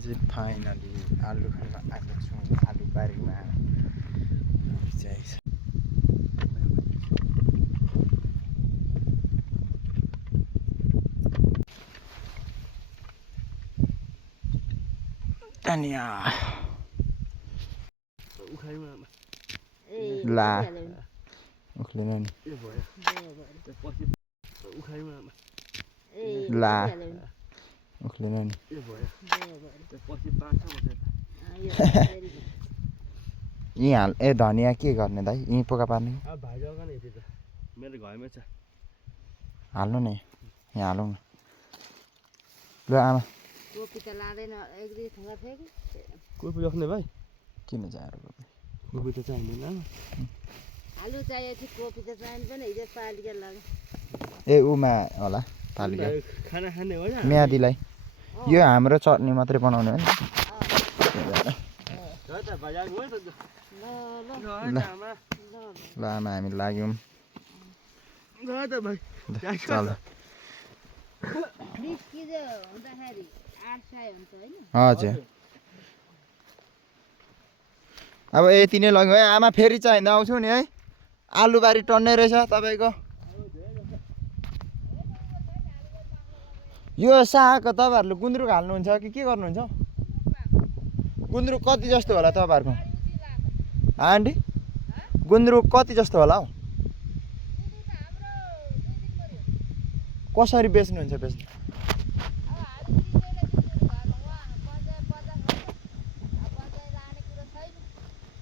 चाहिँ फाइनली आलु खान आएको छौँ आलु बारीमा धनिया ला उख्लेन नि ला उख्लेन नि यहीँ हाल ए धनिया के गर्ने दाइ यहीँ पोका पार्ने मेरो घरमै छ हाल्नु नि यहाँ हालौँ न ल आमा कोपी त लाँदैन एक दुई थुङ्गा थियो कि कोपी राख्ने भाइ किन चाहिएर कोपी कोपी त चाहिँदैन आलु चाहिएको थियो कोपी त चाहिँदैन हिजो पालिका लाग्यो ए उमा होला पालिका खाना खाने हो म्यादीलाई यो हाम्रो चटनी मात्रै बनाउने हो नि ल आमा हामी लाग्यौँ चल हजुर अब यति नै लग्यो है आमा फेरि चाहिँदा आउँछु नि है आलुबारी टन्ने रहेछ तपाईँको यो साग तपाईँहरूले गुन्द्रुक हाल्नुहुन्छ कि के गर्नुहुन्छ गुन्द्रुक कति जस्तो होला तपाईँहरूको आन्टी गुन्द्रुक कति जस्तो होला हौ कसरी बेच्नुहुन्छ बेच्नु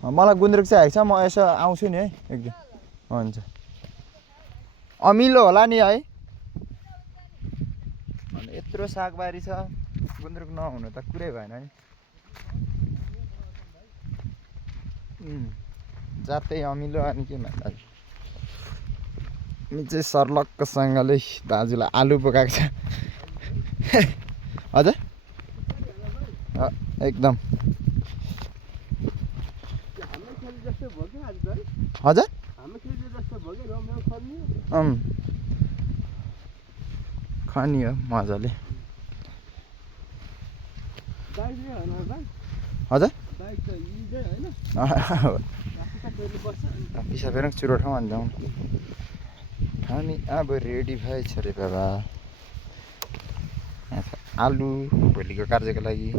मलाई गुन्द्रुक चाहिँ आएको छ म यसो आउँछु नि है एकदम हुन्छ अमिलो होला नि है अनि यत्रो सागबारी छ गुन्द्रुक नहुनु त कुरै भएन नि जातै अमिलो अनि के भन्दा नि चाहिँ सर्लक्कसँगले दाजुलाई आलु पकाएको छ हजुर एकदम हजुर खनियो मजाले हजुर पिसा फेर चुरोटमा भन्छ हामी अब रेडी भएछ रे बाबा आलु भोलिको कार्यको लागि